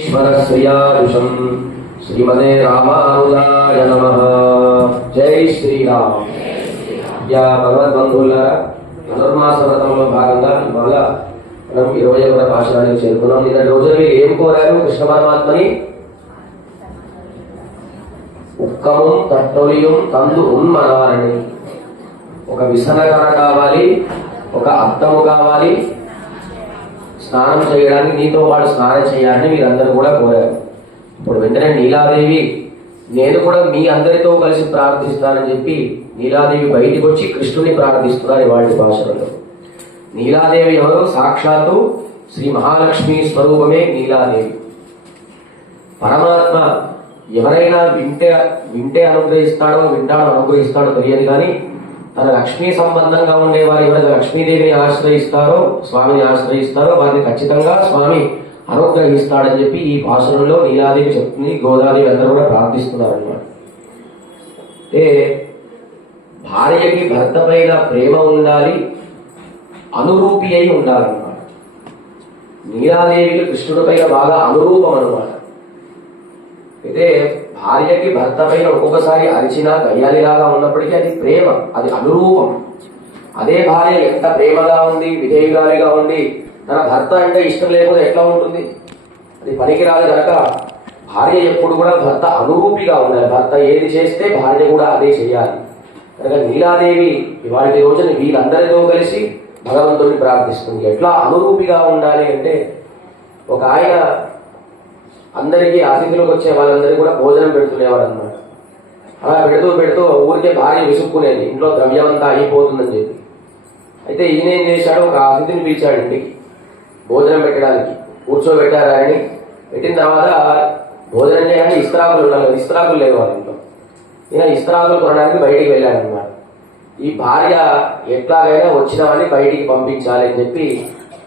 ईश्वरस्यायुषं श्रीमते रामानुजाय नमः। जय శ్రీరామ్। యా భగవద్బంధువులారా, ధనుర్మాస వ్రతంలో భాగంగా ఇవాళ మనం 21వ పాశురానికి చేరుకున్నాం. నిన్నటి రోజున మీరు ఏం కోరారు కృష్ణ పరమాత్మని? ఉక్కము తట్టొలియం తందు ఉన్మనవారని. ఒక విసనకర కావాలి, ఒక అద్దము కావాలి, స్నానం చేయడానికి నీతో పాటు స్నానం చేయాలని మీరందరూ కూడా కోరారు. ఇప్పుడు వెంటనే నీలాదేవి నేను కూడా మీ అందరితో కలిసి ప్రార్థిస్తానని చెప్పి నీలాదేవి బయటికి వచ్చి కృష్ణుని ప్రార్థిస్తున్నారు ఇవాళ భాషలో. నీలాదేవి ఎవరు? సాక్షాత్తు శ్రీ మహాలక్ష్మి స్వరూపమే నీలాదేవి. పరమాత్మ ఎవరైనా వింటే అనుగ్రహిస్తాడో అనుగ్రహిస్తాడో తెలియదు, కానీ తన లక్ష్మీ సంబంధంగా ఉండేవారు ఎవరైతే లక్ష్మీదేవిని ఆశ్రయిస్తారో, స్వామిని ఆశ్రయిస్తారో వారిని ఖచ్చితంగా స్వామి అనుగ్రహిస్తాడని చెప్పి ఈ భాషణంలో నీలాదేవి చెప్తుంది. గోదాదేవి అందరూ కూడా ప్రార్థిస్తున్నారు అన్నమాట. అంటే భార్యకి భర్త పైన ప్రేమ ఉండాలి, అనురూపి అయి ఉండాలన్నమాట. నీలాదేవికి కృష్ణుడి పైన బాగా అనురూపం అన్నమాట. అయితే భార్యకి భర్త పైన ఒక్కొక్కసారి అరిచినా గయ్యాలిలాగా ఉన్నప్పటికీ అది ప్రేమ, అది అనురూపం. అదే భార్య ఎంత ప్రేమగా ఉంది, విధేయురాలిగా ఉండి తన భర్త అంటే ఇష్టం లేకపోతే ఎట్లా ఉంటుంది? అది పనికిరాదు. కనుక భార్య ఎప్పుడు కూడా భర్త అనురూపిగా ఉండాలి. భర్త ఏది చేస్తే భార్య కూడా అదే చేయాలి. కనుక నీలాదేవి ఇవాళ రోజున వీళ్ళందరితో కలిసి భగవంతుడిని ప్రార్థిస్తుంది. ఎట్లా అనురూపిగా ఉండాలి అంటే, ఒక ఆయన అందరికీ అతిథులకు వచ్చే వాళ్ళందరికీ కూడా భోజనం పెడుతునేవాడు అనమాట. అలా పెడుతూ ఊరికే భార్య విసుక్కునేది, ఇంట్లో ద్రవ్యం అంతా అయిపోతుందని చెప్పి. అయితే ఈయన ఏం చేశాడు, ఒక అతిథిని పిలిచాడు ఇంటికి భోజనం పెట్టడానికి. కూర్చోబెట్టారు ఆయన్ని. పెట్టిన తర్వాత భోజనం చేయడానికి ఇస్త్రాకులు ఉండాలి, ఇస్త్రాకులు లేవు వాళ్ళ ఇంట్లో. ఈయన ఇస్త్రాకులు కొనడానికి బయటికి వెళ్ళాడు అనమాట. ఈ భార్య ఎట్లాగైనా వచ్చిన వాడిని బయటికి పంపించాలి అని చెప్పి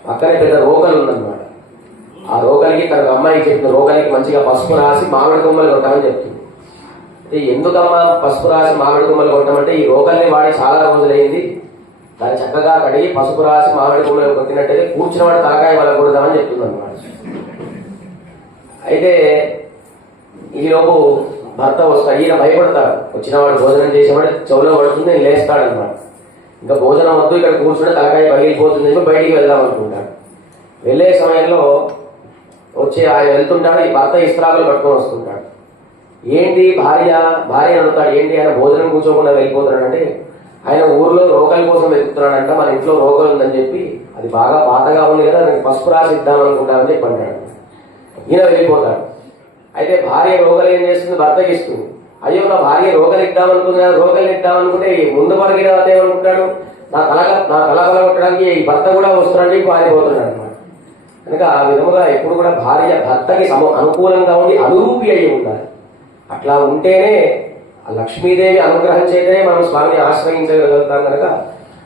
పక్కనే పెద్ద రోకలు ఉందన్నమాట. ఆ రోకలికి తన అమ్మాయికి చెప్పిన రోకలికి మంచిగా పసుపు రాసి మామిడి కొమ్మలు కొట్టమని చెప్తుంది. అయితే ఎందుకమ్మా పసుపు రాసి మామిడి కొమ్మలు కొట్టమంటే, ఈ రోకల్ని వాడి చాలా రోజులైంది, దాన్ని చక్కగా కడిగి పసుపు రాసి మామిడి కొమ్మలు కొట్టినట్టయితే కూర్చున్న వాడు తలకాయ వాళ్ళ కొడదామని చెప్తుంది అనమాట. అయితే ఈలోపు భర్త వస్తాడు. ఈయన భయపడతాడు. వచ్చినవాడు భోజనం చేసేవాడు చెవులో పడుతుంది, నేను లేస్తాడనమాట. ఇంకా భోజనం వద్దు, ఇక్కడ కూర్చుంటే తలకాయ పగిలిపోతుంది అని బయటికి వెళ్దాం అనుకుంటాడు. వెళ్లే సమయంలో వచ్చి ఆయన వెళ్తుంటాడు, ఈ భర్త ఇస్త్రాకులు కట్టుకొని వస్తుంటాడు. ఏంటి భార్య అడుగుతాడు, ఏంటి ఆయన భోజనం కూర్చోకుండా వెళ్ళిపోతున్నాడు అంటే, ఆయన ఊర్లో రోకలి కోసం వెతుకుతున్నాడంట, మన ఇంట్లో రోకలు ఉందని చెప్పి, అది బాగా పాతగా ఉంది కదా, దానికి పసుపు రాసి ఇద్దామనుకుంటామని చెప్పి అంటాడు. ఈయన వెళ్ళిపోతాడు. అయితే భార్య రోకలు ఏం చేస్తుంది, భర్తకి ఇస్తుంది. అయ్యో నా భార్య రోకలు ఇద్దామనుకున్నాడు, రోకలు ఇద్దామనుకుంటే ముందు పలికి ఏమనుకుంటాడు, నా తల కొట్టడానికి ఈ భర్త కూడా వస్తున్నాడని పారిపోతున్నాడు అనమాట. కనుక ఆ విధముగా ఎప్పుడు కూడా భార్య భర్తకి అనుకూలంగా ఉండి అనురూపి అయి ఉండాలి. అట్లా ఉంటేనే ఆ లక్ష్మీదేవి అనుగ్రహం చేతనే మనం స్వామిని ఆశ్రయించగలుగుతాం. కనుక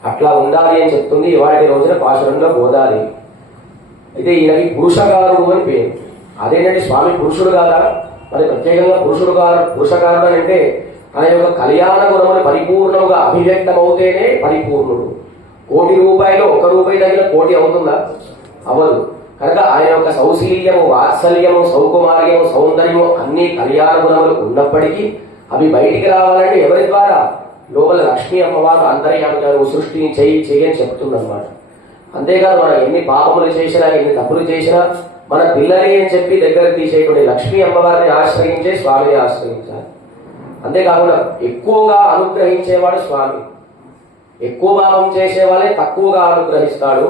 అట్లా ఉండాలి అని చెప్తుంది ఇవాటి రోజున పాశురంలో గోదాదేవి. అయితే ఈయనకి పురుషకారుడు అని పేరు. అదేంటంటే స్వామి పురుషుడు కాదా? మరి ప్రత్యేకంగా పురుషకారుడు అని అంటే తన యొక్క కళ్యాణ గుణములు పరిపూర్ణముగా అభివ్యక్తమవుతేనే పరిపూర్ణుడు. ₹1 1 తగిన కోటి అవుతుందా? అవదు. కనుక ఆయన యొక్క సౌశీల్యము, వాత్సల్యము, సౌకుమార్యము, సౌందర్యము అన్ని కళ్యాణ గుణములు ఉన్నప్పటికీ అవి బయటికి రావాలంటే ఎవరి ద్వారా? లోపల లక్ష్మీ అమ్మవారు అంతర్యామిగా సృష్టిని చెయ్యి అని చెప్తుందన్నమాట. అంతేకాదు మనం ఎన్ని పాపములు చేసినా, ఎన్ని తప్పులు చేసినా మన పిల్లలే అని చెప్పి దగ్గర తీసేటువంటి లక్ష్మీ అమ్మవారిని ఆశ్రయించే స్వామిని ఆశ్రయించాలి. అంతేకాకుండా ఎక్కువగా అనుగ్రహించేవాడు స్వామి. ఎక్కువ పాపం చేసే వాళ్ళే తక్కువగా అనుగ్రహిస్తాడు,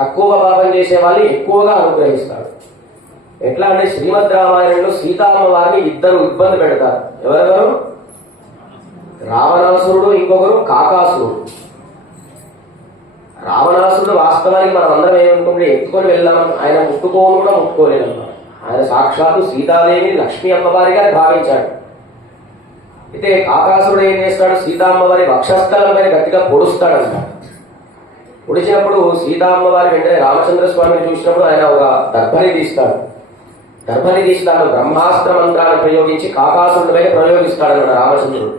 తక్కువ పాపం చేసే వాళ్ళని ఎక్కువగా అనుగ్రహిస్తాడు. ఎట్లా అంటే శ్రీమద్ రామాయణంలో సీతామ్మవారిని ఇద్దరు ఇబ్బంది పెడతారు. ఎవరెవరు? రావణాసురుడు, ఇంకొకరు కాకాసురుడు. రావణాసురుడు వాస్తవానికి మనం అందరం ఏమనుకుంటే ఎత్తుకొని వెళ్దామని, ఆయన ముట్టుకోను కూడా ముట్టుకోలేదన్నమాట. ఆయన సాక్షాత్తు సీతాదేవిని లక్ష్మీ అమ్మవారిగా భావించాడు. అయితే కాకాసురుడు ఏం చేస్తాడు, సీతామ్మవారి వక్షస్థలం పైన గట్టిగా పొడుస్తాడన్నమాట. పొడిచినప్పుడు సీతామ్మవారి వెంటనే రామచంద్ర స్వామిని చూసినప్పుడు ఆయన ఒక దర్భని తీస్తాడు. దర్భని తీసి దాంట్లో బ్రహ్మాస్త్ర మంత్రాన్ని ప్రయోగించి కాకాసురుడి పైన ప్రయోగిస్తాడన్నమాట రామచంద్రుడు.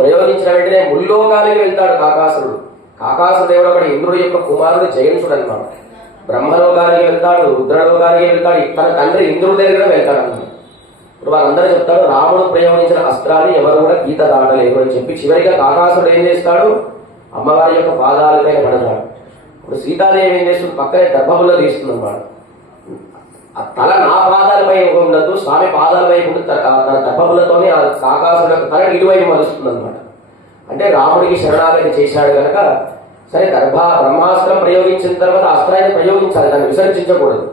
ప్రయోగించిన వెంటనే ముల్లోకాలకి వెళ్తాడు కాకాసురుడు. కాకాసురుడు ఎవడో ఇంద్రుడి యొక్క కుమారుడు జయంతుడు అనమాట. బ్రహ్మలోకానికి వెళ్తాడు, రుద్రలోకానికి వెళ్తాడు, తన తండ్రి ఇంద్రుడి దగ్గర వెళ్తాడు అన్నమాట. ఇప్పుడు వాళ్ళందరూ చెప్తాడు రాముడు ప్రయోగించిన అస్త్రాన్ని ఎవరు కూడా గీత దాటలేరు అని చెప్పి చివరిగా కాకాసుడు ఏం చేస్తాడు, అమ్మవారి యొక్క పాదాలపైన పడతాడు. ఇప్పుడు సీతాదేవి ఏం చేస్తుంది, పక్కనే దర్భములో తీస్తుంది అన్నమాట. ఆ తల నా పాదాలపై ఉండదు, స్వామి పాదాలపై ఉండి తన దర్భములతోనే ఆ కాకాసుడు యొక్క తల ఇటువైపు మలుస్తుంది అనమాట. అంటే రాముడికి శరణాగతి చేశాడు కనుక సరే బ్రహ్మాస్త్రం ప్రయోగించిన తర్వాత అస్త్రాన్ని ప్రయోగించాలి, దాన్ని విసర్జించకూడదు.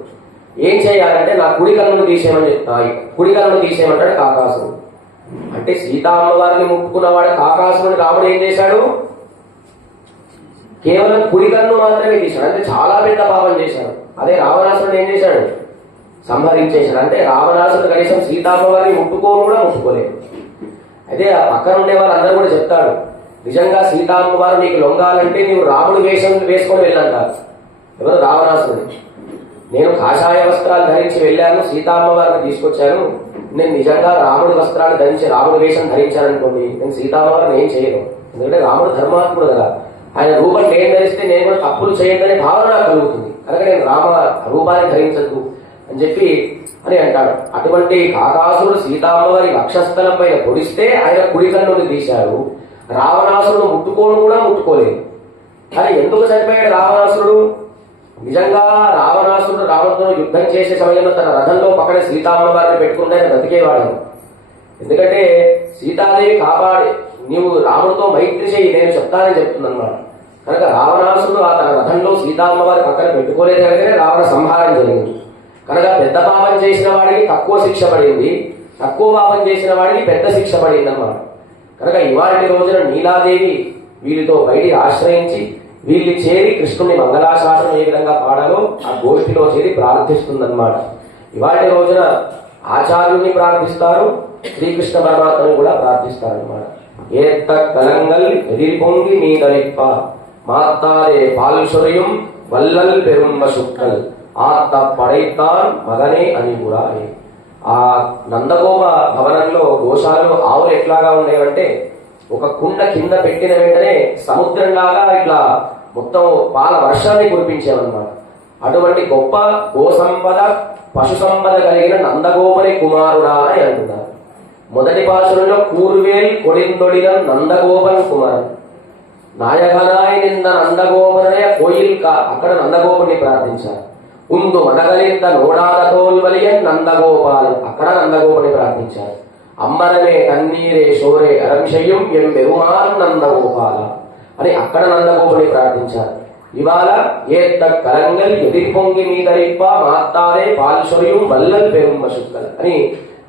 ఏం చేయాలంటే నా కుడి కన్నును తీసేయమంటాడు కాకాసుడు. అంటే సీతా అమ్మవారిని ముట్టుకున్నవాడు కాకాసురుని రాముడు ఏం చేశాడు, కేవలం కుడి కన్ను మాత్రమే తీశాడు. అంటే చాలా పెద్ద పాపం చేశాడు. అదే రావణాసురుడు ఏం చేశాడు, సంహరించేశాడు. అంటే రావణాసురుడు కనీసం సీతామ్మవారిని ముట్టుకోను కూడా ముట్టుకోలేదు. అయితే ఆ పక్కన ఉండే వాళ్ళందరూ కూడా చెప్తాడు, నిజంగా సీతామ్మవారు నీకు లొంగాలంటే నీవు రాముడు వేషం వేసుకొని వెళ్ళంటారు. ఎవరు, రావణాసురుడు. నేను కాషాయ వస్త్రాలు ధరించి వెళ్ళాను, సీతామ్మవారిని తీసుకొచ్చాను, నేను నిజంగా రాముడి వస్త్రాలు ధరించి రాముడి వేషం ధరించాననుకోండి, నేను సీతామ్మవారిని ఏం చేయను. ఎందుకంటే రాముడు ధర్మాత్ముడు కదా, ఆయన రూపం నేను ధరిస్తే నేను కూడా తప్పులు చేయొద్దనే భావన నాకు కలుగుతుంది, కనుక నేను రామ రూపాన్ని ధరించద్దు అని చెప్పి అని అంటాడు. అటువంటి కాకాసురుడు సీతామ్మవారి వక్షస్థలం పైన పొడిస్తే ఆయన కుడి కన్నుని తీశాడు. రావణాసురుడు ముట్టుకోను కూడా ముట్టుకోలేదు. కానీ ఎందుకు చనిపోయాడు రావణాసురుడు? నిజంగా రావణాసురుడు రావణుడితో యుద్ధం చేసే సమయంలో తన రథంలో పక్కన సీతామ్మవారిని పెట్టుకుంటే ఆయన బ్రతికేవాడు. ఎందుకంటే సీతాదేవి కాపాడి నీవు రాముడితో మైత్రి చేయి, నేను చెప్తానని చెప్తుందన్నమాట. కనుక రావణాసురుడు ఆ తన రథంలో సీతామ్మవారి పక్కన పెట్టుకోలేదు కనుకనే రావణ సంహారం జరిగింది. కనుక పెద్ద పాపం చేసిన వాడికి తక్కువ శిక్ష పడింది, తక్కువ పాపం చేసిన వాడికి పెద్ద శిక్ష పడింది అన్నమాట. కనుక ఇవాటి రోజున నీలాదేవి వీరితో బయటికి ఆశ్రయించి వీళ్ళు చేరి కృష్ణుని మంగళాశాసనం ఏ విధంగా పాడాలో ఆ గోష్ఠిలో చేరి ప్రార్థిస్తుందన్నమాట. ఇవాటి రోజున ఆచార్యుని ప్రార్థిస్తారు, శ్రీకృష్ణ పరమాత్మని కూడా ప్రార్థిస్తారన్నమాట. ఏత్త కలంగల్ ఎదిరిపొంగి నీ దళిప్ప మాత్తారే పాల్సొరయం వల్లల్ పెరుంబ సుక్కల్ ఆత్త పడైతాన్ మగనే అని కూడా. ఆ నందగోప భవనంలో గోశాలలో ఆవులు ఎట్లాగా ఉండేవంటే ఒక కుండ కింద పెట్టిన వెంటనే సముద్రంలాగా ఇట్లా మొత్తం పాల వర్షాన్ని కురిపించేవన్నమాట. అటువంటి గొప్ప గోసంపద పశు సంపద కలిగిన నందగోపని కుమారుడా అని అంటున్నారు. మొదటి పాసురంలో కూర్వేల్ కొడిందొడిన నందగోపన్ కుమారుడు, నాయకనాయ నిన్న నందగోపనయ కోయిల్క, అక్కడ నందగోపుని ప్రార్థించారు. ఉందు మనగలింత నోడాలతోల్వలియన్ నందగోపాల్, అక్కడ నందగోపుని ప్రార్థించారు. అమ్మరనే తన్నీరే షోరే అరంశయం ఎం పెరుమాల్ నందగోపాల అని అక్కడ నందగోపుని ప్రార్థించారు. ఇవాళ ఏత్త కలంగల్ ఎదిరి పొంగి మీదరిప్ప మాత్తారే పాల్సొరియం వల్లల్ పెరుంబ సుక్కల్ అని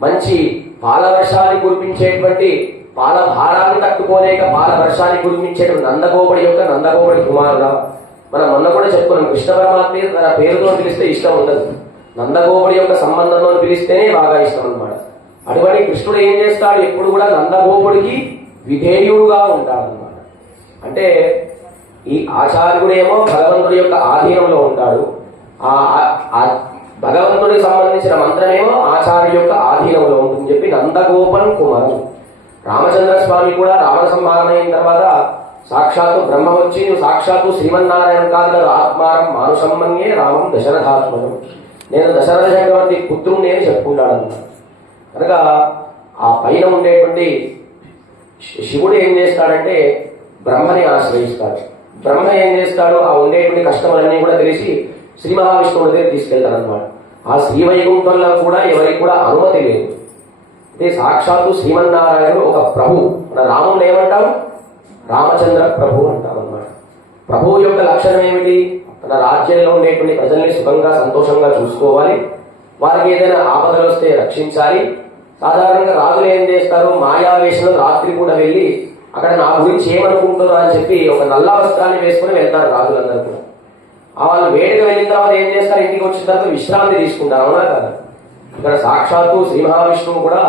మంచి పాల వర్షాన్ని కురిపించేటువంటి, పాల భారాన్ని తట్టుకోలేక పాల వర్షాన్ని కురిపించేటువంటి నందగోపుడి యొక్క నందగోపుడి కుమారుడా. మనం మొన్న కూడా చెప్పుకున్నాం, కృష్ణ పరమాత్మ తన పేరుతో పిలిస్తే ఇష్టం ఉండదు, నందగోపుడి యొక్క సంబంధంలో పిలిస్తేనే బాగా ఇష్టం అన్నమాట. అటువంటి కృష్ణుడు ఏం చేస్తాడు, ఎప్పుడు కూడా నందగోపుడికి విధేయుడుగా ఉంటాడన్నమాట. అంటే ఈ ఆచార్యుడేమో భగవంతుడి యొక్క ఆధీనంలో ఉంటాడు, ఆ భగవంతుడికి సంబంధించిన మంత్రమేమో ఆచార్య యొక్క ఆధీనంలో ఉంటుంది చెప్పి నందగోపన్ కుమారు. రామచంద్ర స్వామి కూడా రావణ సంహారం అయిన తర్వాత సాక్షాత్తు బ్రహ్మ వచ్చి నువ్వు సాక్షాత్తు శ్రీమన్నారాయణ కాదు కదా, ఆత్మారం మానుషమ్మన్యే రామం దశరథాత్మను, నేను దశరథ చక్రవర్తి పుత్రుణ్ణి అని చెప్పుకుంటాడన్నమాట. కనుక ఆ పైన ఉండేటువంటి శివుడు ఏం చేస్తాడంటే బ్రహ్మని ఆశ్రయిస్తాడు. బ్రహ్మ ఏం చేస్తాడు, ఆ ఉండేటువంటి కష్టములన్నీ కూడా తెలిసి శ్రీ మహావిష్ణువుడి దగ్గర తీసుకెళ్తాడనమాట. ఆ శ్రీవైకుంఠంలో కూడా ఎవరికి కూడా అనుమతి లేదు. అంటే సాక్షాత్తు శ్రీమన్నారాయణుడు ఒక ప్రభు. మన రాముడు ఏమంటాం, రామచంద్ర ప్రభు అంటాం అన్నమాట. ప్రభువు యొక్క లక్షణం ఏమిటి, తన రాజ్యంలో ఉండేటువంటి ప్రజల్ని సుఖంగా సంతోషంగా చూసుకోవాలి, వారికి ఏదైనా ఆపదలు వస్తే రక్షించాలి. సాధారణంగా రాజులు ఏం చేస్తారు, మాయావేషంలో రాత్రి కూడా వెళ్ళి అక్కడ నా గురించి ఏమనుకుంటారో అని చెప్పి ఒక నల్ల వస్త్రాన్ని వేసుకుని వెళ్తారు రాజులందరూ కూడా. వాళ్ళు వేడికి వెళ్ళిన తర్వాత ఏం చేస్తారు, ఇంటికి వచ్చిన తర్వాత విశ్రాంతి తీసుకుంటారు, అవునా కదా. ఇక్కడ సాక్షాత్తు శ్రీ మహావిష్ణువు కూడా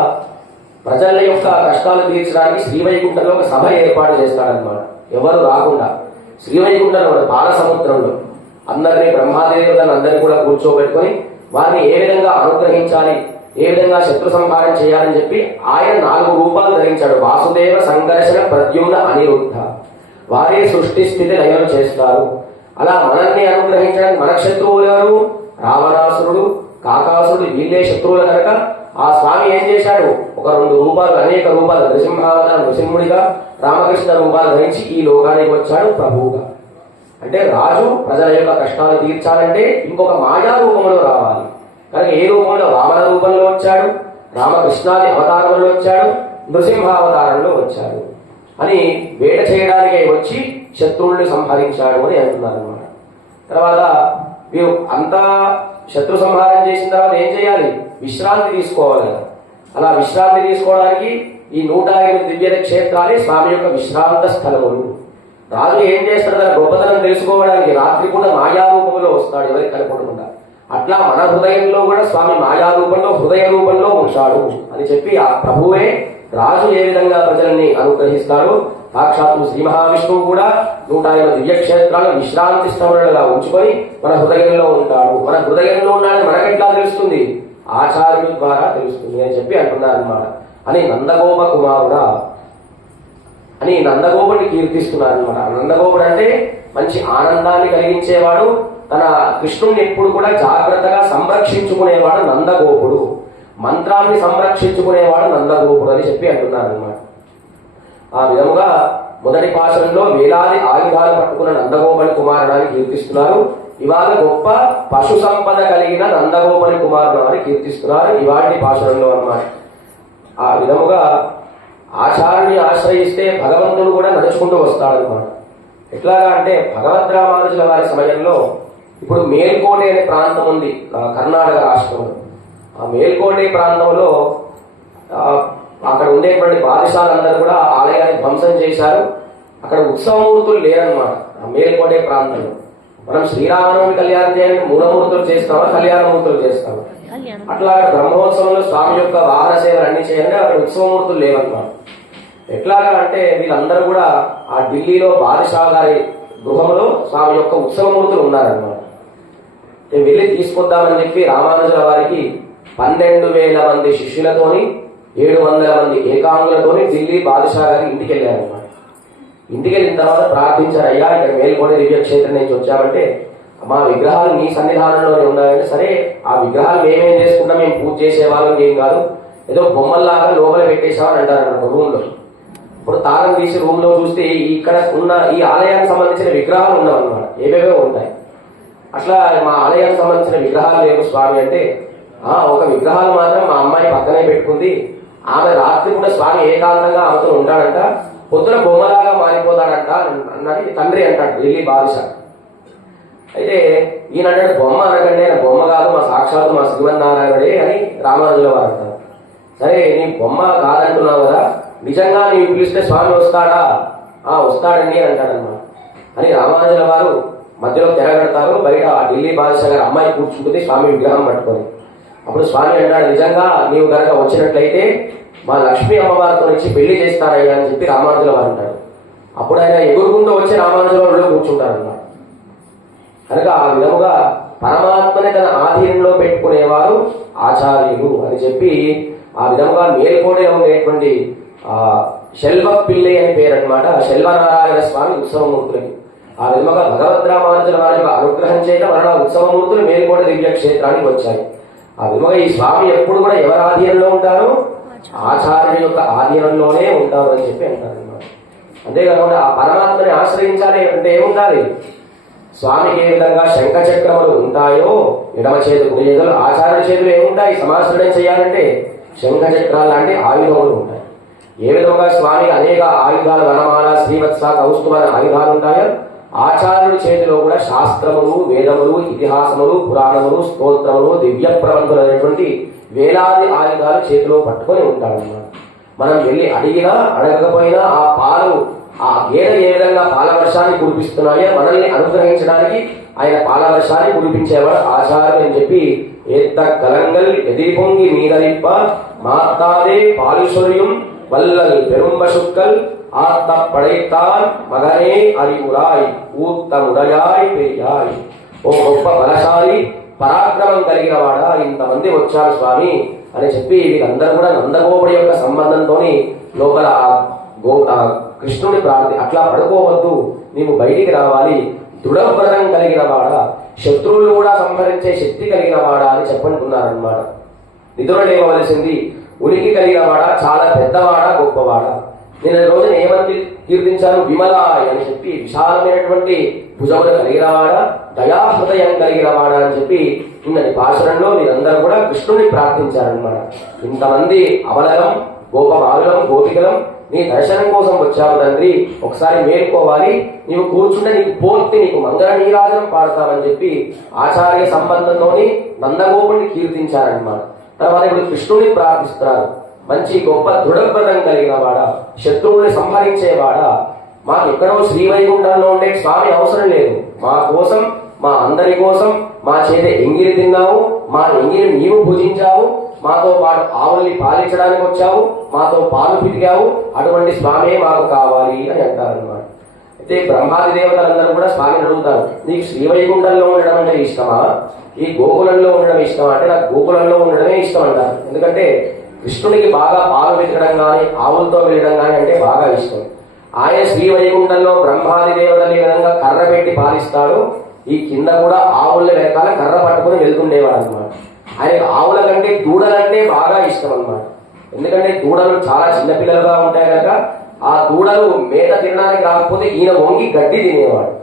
ప్రజల యొక్క కష్టాలు తీర్చడానికి శ్రీవైకుంఠంలో ఒక సభ ఏర్పాటు చేస్తాడనమాట. ఎవరు రాకుండా శ్రీవైకుంఠంలో పాల సముద్రంలో అందరినీ బ్రహ్మాదేవులను అందరినీ కూడా కూర్చోబెట్టుకొని వారిని ఏ విధంగా అనుగ్రహించాలి, ఏ విధంగా శత్రు సంహారం చేయాలని చెప్పి ఆయన 4 రూపాలు ధరించాడు. వాసుదేవ, సంఘర్షణ, ప్రద్యుమ్న, అనిరుద్ధ. వారే సృష్టి స్థితి లయం చేస్తారు. అలా మనల్ని అనుగ్రహించడానికి మన శత్రువులు ఎవరు? రావణాసురుడు, కాకాసురుడు, వీళ్ళే శత్రువులు కనుక ఆ స్వామి ఏం చేశాడు? ఒక 2 రూపాలు, అనేక రూపాలు, నృసింహావతారం నృసింహుడిగా, రామకృష్ణ రూపాలు ధరించి ఈ లోకానికి వచ్చాడు ప్రభువుగా. అంటే రాజు ప్రజల యొక్క కష్టాలు తీర్చాలంటే ఇంకొక మాయా రూపంలో రావాలి. కనుక ఏ రూపంలో? వామన రూపంలో వచ్చాడు, రామకృష్ణాది అవతారంలో వచ్చాడు, నృసింహావతారంలో వచ్చాడు అని వేట చేయడానికే వచ్చి శత్రువుల్ని సంహరించాడు అని అంటున్నారు అన్నమాట. తర్వాత వీరు అంతా శత్రు సంహారం చేసిన తర్వాత ఏం చేయాలి? విశ్రాంతి తీసుకోవాలి కదా. అలా విశ్రాంతి తీసుకోవడానికి ఈ 108 దివ్య క్షేత్రాలే స్వామి యొక్క విశ్రాంత స్థలములు. రాజు ఏం చేస్తాడు? తన గొప్పతనం తెలుసుకోవడానికి రాత్రి కూడా మాయా రూపంలో వస్తాడు, ఎవరికి కనపడకుండా. అట్లా మన హృదయంలో కూడా స్వామి మాయా రూపంలో, హృదయ రూపంలో ఉంటాడు అని చెప్పి ఆ ప్రభువే రాజు ఏ విధంగా ప్రజల్ని అనుగ్రహిస్తాడు, సాక్షాత్తు శ్రీ మహావిష్ణువు కూడా 108 దివ్యక్షేత్రాలు విశ్రాంతి స్థలములుగా ఉంచుకొని మన హృదయంలో ఉంటాడు. మన హృదయంలో ఉన్నాడని మనకెట్లా తెలుస్తుంది? ఆచార్యుడి ద్వారా తెలుస్తుంది అని చెప్పి అంటున్నారు అన్నమాట. అని నందగోప కుమారుడా అని నందగోపుడిని కీర్తిస్తున్నారు అనమాట. నందగోపుడు అంటే మంచి ఆనందాన్ని కలిగించేవాడు, తన కృష్ణుడిని ఎప్పుడు కూడా జాగ్రత్తగా సంరక్షించుకునేవాడు నందగోపుడు, మంత్రాన్ని సంరక్షించుకునేవాడు నందగోపుడు అని చెప్పి అంటున్నారు అనమాట. ఆ విధముగా మొదటి పాశనంలో వేలాది ఆయుధాలు పట్టుకున్న నందగోపని కుమారుడాన్ని కీర్తిస్తున్నారు. ఇవాళ గొప్ప పశు సంపద కలిగిన నందగోపని కుమారుడు అని కీర్తిస్తున్నారు ఇవాటి పాశనంలో అన్నమాట. ఆ విధముగా ఆచార్యుని ఆశ్రయిస్తే భగవంతుడు కూడా నడుచుకుంటూ వస్తాడనమాట. ఎట్లాగా అంటే భగవద్ రామానుజుల వారి సమయంలో ఇప్పుడు మేల్కోటే అనే ప్రాంతం ఉంది కర్ణాటక రాష్ట్రంలో. ఆ మేల్కోటే ప్రాంతంలో అక్కడ ఉండేటువంటి బాధిషాలందరూ కూడా ఆలయాన్ని ధ్వంసం చేశారు. అక్కడ ఉత్సవమూర్తులు లేరన్నమాట ఆ మేల్కోటే ప్రాంతంలో. మనం శ్రీరామనవమి కళ్యాణం చేయడానికి మూలమూర్తులు చేస్తామా, కళ్యాణమూర్తులు చేస్తామా? అట్లా బ్రహ్మోత్సవంలో స్వామి యొక్క వాహన సేవలు అన్ని చేయాలంటే అక్కడ ఉత్సవమూర్తులు లేవన్నమాట. ఎట్లాగా అంటే వీళ్ళందరూ కూడా ఆ ఢిల్లీలో బాదిషా గారి గృహంలో స్వామి యొక్క ఉత్సవమూర్తులు ఉన్నారన్నమాట. వెళ్ళి తీసుకొద్దామని చెప్పి రామానుజుల వారికి 12,000 మంది శిష్యులతోని 700 మంది ఏకాంగులతోని ఢిల్లీ బాదిషా గారి ఇంటికి వెళ్ళారన్నమాట. ఇంటికి వెళ్ళిన తర్వాత ప్రార్థించారు, అయ్యా ఇక్కడ మేల్కొండ దివ్యక్షేత్రం నుంచి వచ్చామంటే మా విగ్రహాలు మీ సన్నిధానంలోనే ఉన్నాయంటే, సరే ఆ విగ్రహాలు మేమేం చేసుకుంటాం, మేము పూజ చేసేవాళ్ళం ఏం కాదు, ఏదో బొమ్మల్లాగా లోపల పెట్టేసామని అంటారన్నమాట రూమ్ లో. ఇప్పుడు తాళం తీసి రూమ్ లో చూస్తే ఇక్కడ ఉన్న ఈ ఆలయానికి సంబంధించిన విగ్రహాలు ఉన్నాం అన్నమాట, ఏవేవో ఉంటాయి. అట్లా మా ఆలయానికి సంబంధించిన విగ్రహాలు లేవు స్వామి అంటే, ఒక విగ్రహాలు మాత్రం మా అమ్మాయి పక్కనే పెట్టుకుంది, ఆమె రాత్రి కూడా స్వామి ఏకాంతంగా ఆమెతో ఉంటాడంట, పొద్దున బొమ్మలాగా మారిపోతాడంట అన్నది తండ్రి అంటాడు ఢిల్లీ బాదుషా. అయితే ఈయన అంటాడు, బొమ్మ అనకండి, ఆయన బొమ్మ కాదు, మా సాక్షాత్తు మా శ్రీమన్నారాయణుడే అని రామానుజుల వారు అంటారు. సరే నీ బొమ్మ కాదంటున్నావు కదా, నిజంగా నీవు పిలిస్తే స్వామి వస్తాడా? వస్తాడండి అంటాడన్నమాట. అని రామానుజుల వారు మధ్యలో తెరగడతారు. బయట ఆ ఢిల్లీ బాదుషా గారి అమ్మాయి కూర్చుంటుంది స్వామి విగ్రహం పట్టుకొని. అప్పుడు స్వామి అంటాడు, నిజంగా నీవు కనుక వచ్చినట్లయితే మా లక్ష్మీ అమ్మవారితో నుంచి పెళ్లి చేస్తారయ్యా అని చెప్పి రామానుజుల వారు అంటాడు. అప్పుడు ఆయన ఎగురుకుంటూ వచ్చి రామానుజుల వారిలో కూర్చుంటారన్నమాట. కనుక ఆ విధముగా పరమాత్మని తన ఆధీనంలో పెట్టుకునేవారు ఆచార్యులు అని చెప్పి ఆ విధముగా మేల్కోటలో ఉండేటువంటి శెల్వ పిల్లై అని పేరు అనమాట. శెల్వనారాయణ స్వామి ఉత్సవమూర్తులకి ఆ విధముగా భగవద్ రామానుజుల వారి యొక్క అనుగ్రహం చేయడం వలన ఉత్సవమూర్తులు మేల్కోట దివ్య క్షేత్రానికి వచ్చాయి. ఆ విధముగా ఈ స్వామి ఎప్పుడు కూడా ఎవరి ఆధీనంలో ఉంటారు? ఆచార్యుని యొక్క ఆధీనంలోనే ఉంటారు అని చెప్పి అంటారు అన్నమాట. అంతేకాకుండా ఆ పరమాత్మని ఆశ్రయించాలి అంటే ఏముండాలి? స్వామికి ఏ విధంగా శంఖ చక్రములు ఉంటాయో ఎడమ చేతులు కుడి చేతులు, ఆచార్య చేతులు ఏముంటాయి? సమాశ్రయం చేయాలంటే శంఖ చక్రాలు లాంటి ఆయుధములు ఉంటాయి. ఏ విధంగా స్వామికి అనేక ఆయుధాలు, వనమాల, శ్రీవత్స, కౌస్తుభ ఆయుధాలు ఉంటాయో ఆచార్యుడి చేతిలో కూడా శాస్త్రములు, వేదములు, ఇతిహాసములు, పురాణములు, స్తోత్రములు, దివ్య ప్రబంధులు అనేటువంటి వేలాది ఆయుధాలు చేతిలో పట్టుకొని ఉంటాడన్నమాట. మనం వెళ్ళి అడిగినా అడగకపోయినా ఆ పాలు, ఆ గేదె ఏ విధంగా పాలవర్షాన్ని కురిపిస్తున్నాయో మనల్ని అనుగ్రహించడానికి ఆయన పాలవర్షాన్ని కురిపించేవాడు ఆచార్యులు అని చెప్పి ఏత్త కలంగల్ ఎదిరిపొంగి మీదలిప్ప మాతాదే పాలుసొలియం వల్లల్ పెరుంబశుక్కల్ ఆత్త పడైతాన్ మగనే అరివురాయ్ ఊత్తముడయాయ్ పెరియాయ్. ఓ గొప్ప బలశాలి పరాక్రమం కలిగిన వాడా, ఇంతమంది వచ్చారు స్వామి అని చెప్పి వీళ్ళందరూ కూడా నందగోపుడి యొక్క సంబంధంతో లోపల కృష్ణుడి ప్రార్థి, అట్లా పడుకోవద్దు, నీవు బయటికి రావాలి, దృఢవ్రతం కలిగిన వాడ, శత్రువులు కూడా సంహరించే శక్తి కలిగిన వాడ అని చెప్పనుకున్నారనమాట. నిద్ర లేవవలసింది, ఉనికి కలిగిన వాడ, చాలా పెద్దవాడ, గొప్పవాడ. నేను రోజున ఏమని కీర్తించాను? విమలాయ అని చెప్పి విశాలమైనటువంటి భుజములు కలిగిన వాడ, దయాహృదయం కలిగిన వాడ అని చెప్పి నిన్నటి భాషణంలో మీరందరూ కూడా కృష్ణుని ప్రార్థించారనమాట. ఇంతమంది అవలలం, గోపబాలులం, గోపికలం నీ దర్శనం కోసం వచ్చావు తండ్రి, ఒకసారి మేలుకోవాలి, నీవు కూర్చుంటే నీకు పూర్తి నీకు మంగళ నీరాజనం పాడతామని చెప్పి ఆచార్య సంబంధంలోని నందగోపుని కీర్తించారనమాట. తర్వాత ఇప్పుడు కృష్ణుని ప్రార్థిస్తున్నారు. మంచి గొప్ప దృఢవ్రతం కలిగిన వాడ, శత్రువుని సంహరించేవాడ, మాకు ఎక్కడో శ్రీవైకుంఠంలో ఉండే స్వామి అవసరం లేదు, మా కోసం, మా అందరి కోసం మా చేత ఎంగిలి తిన్నావు, మా ఎంగిలి నీవు భుజించావు, మాతో పాటు ఆవుల్ని పాలించడానికి వచ్చావు, మాతో పాలు పితికావు, అటువంటి స్వామే మాకు కావాలి అని అంటారన్నమాట. అయితే బ్రహ్మాది దేవతలందరూ కూడా స్వామిని అడుగుతారు, నీకు శ్రీవైకుంఠంలో ఉండడం అంటే ఇష్టమా, ఈ గోకులంలో ఉండడం ఇష్టమా అంటే నాకు గోకులంలో ఉండడమే ఇష్టం అంటారు. ఎందుకంటే కృష్ణుడికి బాగా పాలు వెతకడం కానీ ఆవులతో వెళ్ళడం కానీ అంటే బాగా ఇష్టం. ఆయన శ్రీవైకుంఠంలో బ్రహ్మాది దేవతలు ఈ విధంగా కర్ర పెట్టి పాలిస్తాడు, ఈ కింద కూడా ఆవుల వెనకాల కర్ర పట్టుకుని వెళ్తుండేవాడు అనమాట. ఆయన ఆవుల కంటే దూడలంటే బాగా ఇష్టం అనమాట. ఎందుకంటే దూడలు చాలా చిన్నపిల్లలుగా ఉంటాయి కనుక ఆ దూడలు మేత తినడానికి రాకపోతే ఈయన వంగి గడ్డి తినేవాడు,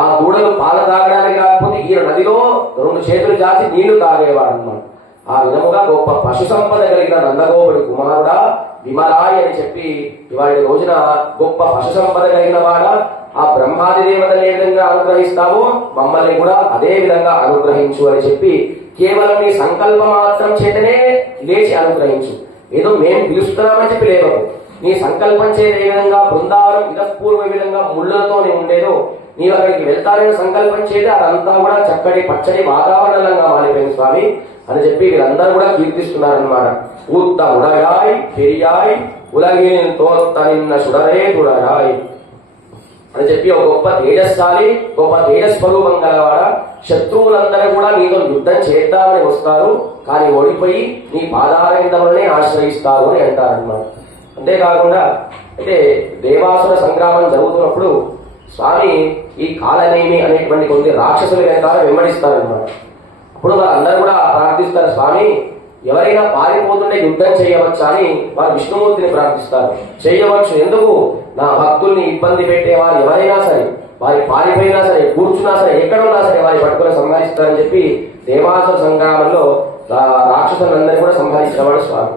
ఆ దూడలు పాలు తాగడానికి రాకపోతే ఈయన నదిలో 2 చేతులు చాచి నీళ్లు తాగేవాడు అనమాట. ఆ విధముగా గొప్ప పశు సంపద కలిగిన నందగోపుడి కుమారుడా విమలాయ అని చెప్పి ఇవాళ రోజున గొప్ప పశు సంపద కలిగిన వాడ, ఆ బ్రహ్మాది దేవతలు ఏ విధంగా అనుగ్రహిస్తావో మమ్మల్ని కూడా అదే విధంగా అనుగ్రహించు అని చెప్పి కేవలం నీ సంకల్ప మాత్రం చేతనే లేచి అనుగ్రహించు. ఏదో మేము పిలుస్తున్నామని చెప్పి లేవకు, నీ సంకల్పం చేత ఏ విధంగా బృందావనం ఇదపూర్వ విధంగా ముళ్ళతోనే ఉండేదో నీవు అక్కడికి వెళ్తానని సంకల్పం చేతే అదంతా కూడా చక్కటి పచ్చడి వాతావరణంగా మారిపోయింది స్వామి అని చెప్పి వీళ్ళందరూ కూడా కీర్తిస్తున్నారనమాట. ఊత్త ఉడగాయ్ పెరియాయ్ ఉలగిన్ తోత్త నిన్న సుడరే తుడరాయ్ అని చెప్పి ఒక గొప్ప తేజస్సాలి, గొప్ప తేజస్వరూపం గలవాడ, శత్రువులందరూ కూడా నీతో యుద్ధం చేద్దామని వస్తారు కానీ ఓడిపోయి నీ పాదారవిందములనే ఆశ్రయిస్తారు అని అంటారన్నమాట. అంతేకాకుండా అయితే దేవాసుర సంగ్రామం జరుగుతున్నప్పుడు స్వామి ఈ కాలనేమి అనేటువంటి కొన్ని రాక్షసులు వెనకాల వెంబడిస్తారనమాట. అప్పుడు వాళ్ళందరూ కూడా ప్రార్థిస్తారు, స్వామి ఎవరైనా పారిపోతుంటే యుద్ధం చేయవచ్చా అని వారు విష్ణుమూర్తిని ప్రార్థిస్తారు. చేయవచ్చు, ఎందుకు, నా భక్తుల్ని ఇబ్బంది పెట్టేవారు ఎవరైనా సరే, వారి పారిపోయినా సరే, కూర్చున్నా సరే, ఎక్కడున్నా సరే వారి పట్టుకుని సంహరిస్తారని చెప్పి దేవాసుర సంగ్రామంలో రాక్షసులందరినీ కూడా సంహరించినవాడు స్వామి.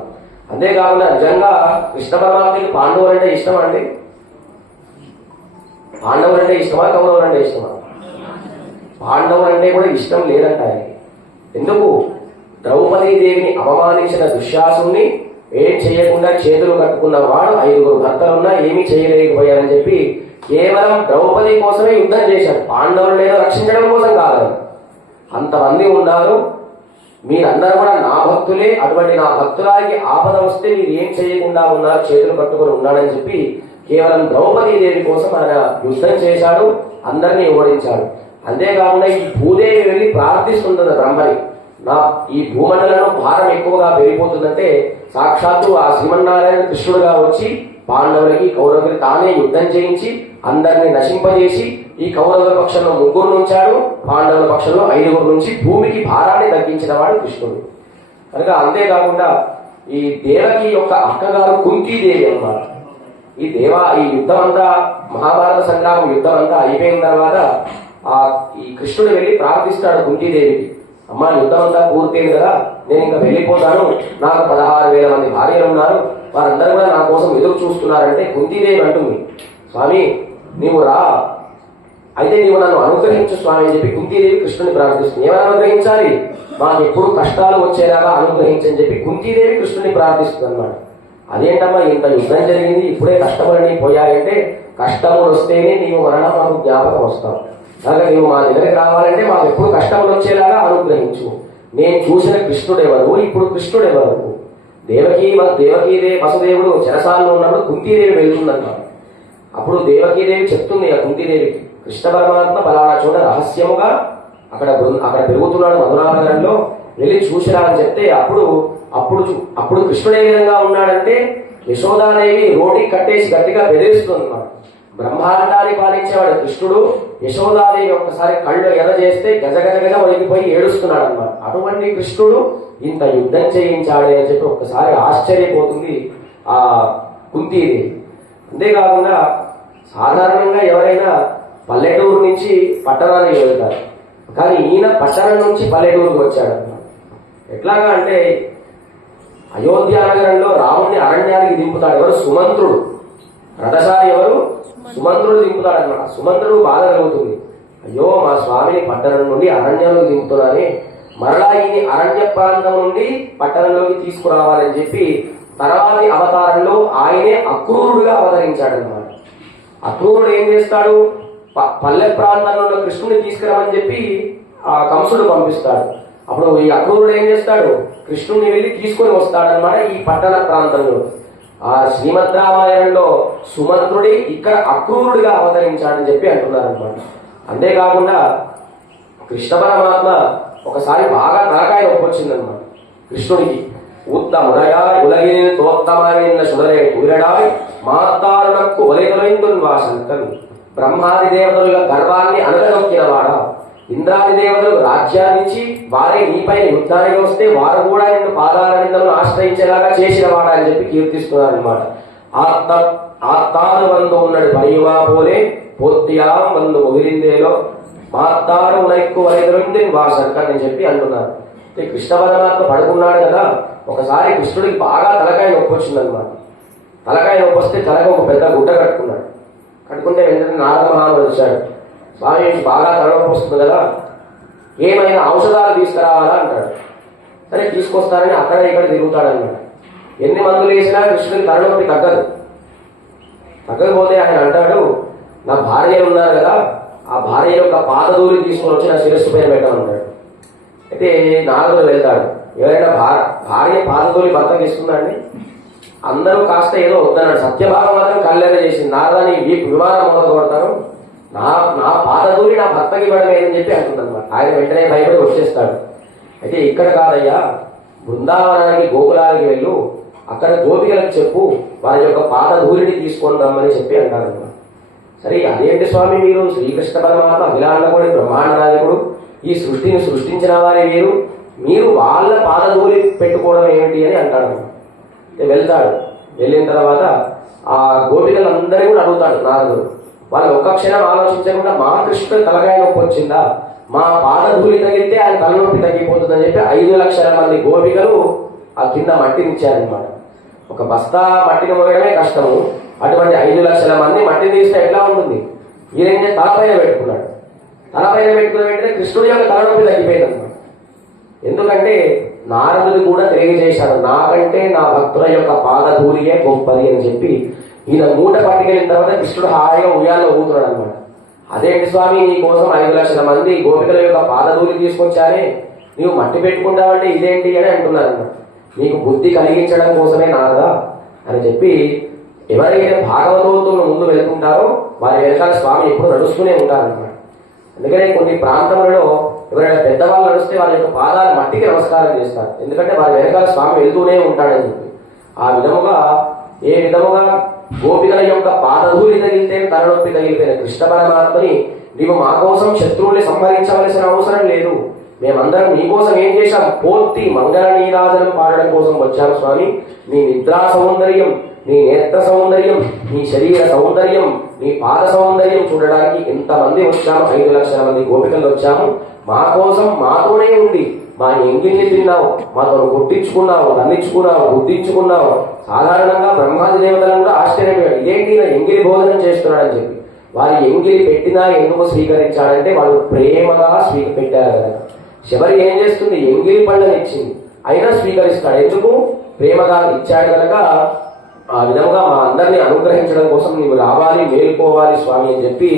అంతేకాకుండా నిజంగా కృష్ణ పరమాత్మకి పాండవులు అంటే ఇష్టమా అండి? పాండవులు అంటే ఇష్టమా, కౌరవులు అంటే ఇష్టమా? పాండవులు అంటే కూడా ఇష్టం లేదంట ఆయనకి. ఎందుకు? ద్రౌపదీదేవిని అవమానించిన దుశ్శాసుని ఏం చేయకుండా చేతులు కట్టుకున్న వాడు 5 భర్తలున్నా ఏమీ చేయలేకపోయారని చెప్పి కేవలం ద్రౌపది కోసమే యుద్ధం చేశాడు, పాండవులు ఏదో రక్షించడం కోసం కాదు. అంతమంది ఉన్నారు, మీరందరూ కూడా నా భక్తులే, అటువంటి నా భక్తురానికి ఆపద వస్తే మీరు ఏం చేయకుండా ఉన్నారు, చేతులు కట్టుకుని ఉన్నాడని చెప్పి కేవలం ద్రౌపదీదేవి కోసం ఆయన యుద్ధం చేశాడు, అందరినీ ఓడించాడు. అంతేకాకుండా ఈ భూదేవి వెళ్ళి ప్రార్థిస్తుంటుంది బ్రహ్మని, నా ఈ భూమండలంలో భారం ఎక్కువగా పెరిగిపోతుందంటే సాక్షాత్తు ఆ శ్రీమన్నారాయణ కృష్ణుడుగా వచ్చి పాండవులకి కౌరవులకి తానే యుద్ధం చేయించి అందరినీ నశింపజేసి ఈ కౌరవుల పక్షంలో 3 ఉంచాడు, పాండవుల పక్షంలో 5 నుంచి భూమికి భారాన్ని తగ్గించిన వాడు కృష్ణుడు కనుక. అంతేకాకుండా ఈ దేవకి యొక్క అక్కగారు కుంతీదేవి అన్నమాట. ఈ యుద్ధం అంతా, మహాభారత సంగ్రామం యుద్ధం అంతా అయిపోయిన తర్వాత ఈ కృష్ణుడు వెళ్ళి ప్రార్థిస్తాడు కుంతీదేవికి, అమ్మ యుద్ధం అంతా పూర్తయింది కదా, నేను ఇంకా వెళ్ళిపోతాను, నాకు 16,000 మంది భార్యలు ఉన్నారు, వారందరూ కూడా నా కోసం ఎదురు చూస్తున్నారంటే కుంతీదేవి అంటుంది, స్వామి నీవు రా, అయితే నీవు నన్ను అనుగ్రహించు స్వామి అని చెప్పి కుంతీదేవి కృష్ణుని ప్రార్థిస్తుంది. ఏమైనా అనుగ్రహించాలి, మాకు ఎప్పుడు కష్టాలు వచ్చేలాగా అనుగ్రహించని చెప్పి కుంతీదేవి కృష్ణుని ప్రార్థిస్తుంది అన్నమాట. అదేంటమ్మా ఇంత యుద్ధం జరిగింది, ఇప్పుడే కష్టములని పోయాయంటే కష్టములు వస్తేనే నీవు మరణం మాకు జ్ఞాపకం వస్తావు, కనుక నీవు మా దగ్గరికి రావాలంటే మాకు ఎప్పుడు కష్టములు వచ్చేలాగా అనుగ్రహించు. నేను చూసిన కృష్ణుడు ఎవరు, ఇప్పుడు కృష్ణుడు ఎవరు? దేవకీదేవి వసుదేవుడు చెరసాలలో ఉన్నప్పుడు కుంతీదేవి వెళ్తుందన్నమాట. అప్పుడు దేవకీదేవి చెప్తుంది ఆ కుంతీదేవికి, కృష్ణ పరమాత్మ బలానా చోట రహస్యముగా అక్కడ పెరుగుతున్నాడు మధురానగరంలో, వెళ్ళి చూసిరా అని చెప్తే అప్పుడు కృష్ణుడు ఏ విధంగా ఉన్నాడంటే యశోదాదేవి రోటి కట్టేసి గట్టిగా బెదిరిస్తుంది అన్నమాట. బ్రహ్మాండాన్ని పాలించేవాడు కృష్ణుడు. యశోదాదేవి ఒక్కసారి కళ్ళు ఎర్ర చేస్తే గజ గజ గజ వణికిపోయి ఏడుస్తున్నాడు అన్నమాట. అటువంటి కృష్ణుడు ఇంత యుద్ధం చేయించాడే అని చెప్పి ఒక్కసారి ఆశ్చర్యపోతుంది ఆ కుంతీదేవి. అంతేకాకుండా సాధారణంగా ఎవరైనా పల్లెటూరు నుంచి పట్టణానికి వెళ్తారు, కానీ ఈయన పట్టణం నుంచి పల్లెటూరుకు వచ్చాడన్నమాట. ఎట్లాగా అంటే అయోధ్య నగరంలో రాముణ్ణి అరణ్యానికి దింపుతాడు ఎవరు? సుమంత్రుడు. రథసారి ఎవరు? సుమంత్రుడు దింపుతాడన్నమాట. సుమంత్రుడు బాధ కలుగుతుంది, అయ్యో మా స్వామిని పట్టణం నుండి అరణ్యంలోకి దింపుతున్నానే, మరలా ఈ అరణ్య ప్రాంతం నుండి పట్టణంలోకి తీసుకురావాలని చెప్పి తర్వాతి అవతారంలో ఆయనే అక్రూరుడుగా అవతరించాడన్నమాట. అక్రూరుడు ఏం చేస్తాడు? పల్లె ప్రాంతంలో ఉన్న కృష్ణుని తీసుకురామని చెప్పి ఆ కంసుడు పంపిస్తాడు. అప్పుడు ఈ అక్రూరుడు ఏం చేస్తాడు? కృష్ణుని వెళ్ళి తీసుకొని వస్తాడనమాట ఈ పట్టణ ప్రాంతంలో. ఆ శ్రీమద్ రామాయణంలో సుమంత్రుడి ఇక్కడ అక్రూరుడిగా అవతరించాడని చెప్పి అంటున్నారనమాట. అంతేకాకుండా కృష్ణ పరమాత్మ ఒకసారి బాగా తలకాయ నొప్పి వచ్చిందనమాట కృష్ణుడికి. ఉత్తముడయా ఉలగిని తోత్తమైన సుడరే కూరడాయ్ మాతారునకు ఒలితొలైందున్ వాసంకన్. బ్రహ్మాది దేవతలుగా గర్వాన్ని అనగదొక్కినవాడా, ఇంద్రాది దేవతలు రాజ్యాన్నిచ్చి వారే నీపైన యుద్ధానికి వస్తే వారు కూడా నిన్ను పాదాల నిందలను ఆశ్రయించేలాగా చేసిన వాడా అని చెప్పి కీర్తిస్తున్నారు అనమాట. ఆత్తారు వందు ఉన్నాడు పరియువా పోలే పోత్యాం వందు ముగిరిందేలో మాత్తారు ఉనైక్కు వరైదొలింది వాసంకన్ అని చెప్పి అంటున్నారు. కృష్ణ పరమాత్మ పడుకున్నాడు కదా, ఒకసారి కృష్ణుడికి బాగా తలకాయ నొప్పి వచ్చిందనమాట. తలకాయ నొప్పి వస్తే తలకు ఒక పెద్ద గుడ్డ కట్టుకున్నాడు. కట్టుకుంటే వెంటనే నారద మహానుడు వచ్చాడు. స్వామి బాగా తలనొప్పి వస్తుంది కదా, ఏమైనా ఔషధాలు తీసుకురావాలా అంటాడు. సరే తీసుకొస్తానని అక్కడ ఇక్కడ తిరుగుతాడన్నమాట. ఎన్ని మందులు వేసినా కృష్ణుడికి తలనొప్పి తగ్గకపోతే ఆయన అంటాడు, నా భార్య ఉన్నారు కదా, ఆ భార్య యొక్క పాదధూళి తీసుకొని వచ్చి నా శిరస్సు పైన పెట్టమన్నాడు. అయితే నారదుడు వెళ్తాడు. ఎవరైనా భార్య పాదధూళి భర్తకి ఇస్తుందండి? అందరూ కాస్త ఏదో వద్దన్నాడు. సత్యభాగం మాత్రం కళ్ళెర చేసింది, నారదాన్ని విమానం మొదలు కొడతాను, నా పాదధూళి నా భర్తకి ఇవ్వడమే అని చెప్పి అంటుందన్నమాట. ఆయన వెంటనే భయపడి వచ్చేస్తాడు. అయితే ఇక్కడ కాదయ్యా, బృందావనానికి గోకులానికి వెళ్ళు, అక్కడ గోపికలకు చెప్పు వారి యొక్క పాదధూళిని తీసుకొని రమ్మని చెప్పి అంటారన్నమాట. సరే అదేంటి స్వామి, మీరు శ్రీకృష్ణ పరమాత్మ అఖిలాండకోడి బ్రహ్మాండ నాయకుడు, ఈ సృష్టిని సృష్టించిన వారే మీరు వాళ్ళ పాదధూళి పెట్టుకోవడం ఏమిటి అని అంటాడు. వెళ్తాడు. వెళ్ళిన తర్వాత ఆ గోపికలందరినీ కూడా అడుగుతాడు నారదుడు. వాళ్ళు ఒక్క క్షణం ఆలోచించకుండా మా కృష్ణుడు తలకాయ నొప్పి వచ్చిందా, మా పాదధూళి తగిలితే ఆయన తలనొప్పి తగ్గిపోతుందని చెప్పి 5 లక్షల మంది గోపికలు ఆ కింద మట్టిని ఇచ్చారనమాట. ఒక బస్తా మట్టిని మోయడమే కష్టము, అటువంటి 5 లక్షల మంది మట్టిని తీస్తే ఎట్లా ఉంటుంది? ఈయన తలపైన పెట్టుకున్నాడు. తలపైన పెట్టుకున్న వెంటనే కృష్ణుడి యొక్క తలనొప్పి తగ్గిపోయింది అనమాట. ఎందుకంటే నారదుడు కూడా తెలియజేశాడు, నాకంటే నా భక్తుల యొక్క పాదధూళియే గొప్పది అని చెప్పి. ఈయన మూట పట్టుకెళ్ళిన తర్వాత కృష్ణుడు హాయిగా ఉయ్యాల్లో ఊగుతున్నాడు అనమాట. అదేంటి స్వామి, నీ కోసం 5 లక్షల మంది గోపికల యొక్క పాదధూళి తీసుకొచ్చానే, నీవు మట్టి పెట్టుకుంటావంటే ఇదేంటి అని అంటున్నారు అనమాట. నీకు బుద్ధి కలిగించడం కోసమే నారదా అని చెప్పి. ఎవరైతే భాగవతోత్తులు ముందు వెళ్తుంటారో వారి వెనకాల స్వామి ఎప్పుడు నడుస్తూనే ఉంటారన్నమాట. అందుకనే కొన్ని ప్రాంతములలో ఎవరైనా పెద్దవాళ్ళు నడిస్తే వాళ్ళ యొక్క పాదాలు మట్టికి నమస్కారం చేస్తారు, ఎందుకంటే వారి వెనకాల స్వామి వెళ్తూనే ఉంటాడని చెప్పి. ఆ విధముగా ఏ విధముగా గోపికల యొక్క పాదధూళి తగిలితే తలనొప్పి తగిలిపోయిన కృష్ణ పరమాత్మని నీవు మా కోసం శత్రువుల్ని సంహరించవలసిన అవసరం లేదు, మేమందరం నీకోసం ఏం చేశాం, పూర్తి మంగళ నీరాజనం పాడడం కోసం వచ్చాం స్వామి. నీ నిద్రా సౌందర్యం, నీ నేత్ర సౌందర్యం, నీ శరీర సౌందర్యం, నీ పాద సౌందర్యం చూడడానికి ఎంతమంది వచ్చాము, 5 లక్షల మంది గోపికలు వచ్చాము. మా కోసం మాతోనే ఉండి మా ఎంగిల్ని తిన్నావు, మాతో కొట్టించుకున్నావు, దండించుకున్నావు, బుద్ధించుకున్నావు. సాధారణంగా బ్రహ్మాది దేవతలను కూడా ఆశ్చర్యపోయాడు, ఇదేంటి నా ఎంగిలి భోజనం చేస్తున్నాడని చెప్పి. వారి ఎంగిలి పెట్టినా ఎందుకు స్వీకరించాడంటే వాళ్ళు ప్రేమగా పెట్టారు కదా. శబరి ఏం చేస్తుంది, ఎంగిలి పళ్ళని ఇచ్చింది, అయినా స్వీకరిస్తాడు. ఎందుకు? ప్రేమగా ఇచ్చాడు కనుక. ఆ విధంగా మా అందరినీ అనుగ్రహించడం కోసం నీవు రావాలి, మేలుకోవాలి స్వామి అని చెప్పి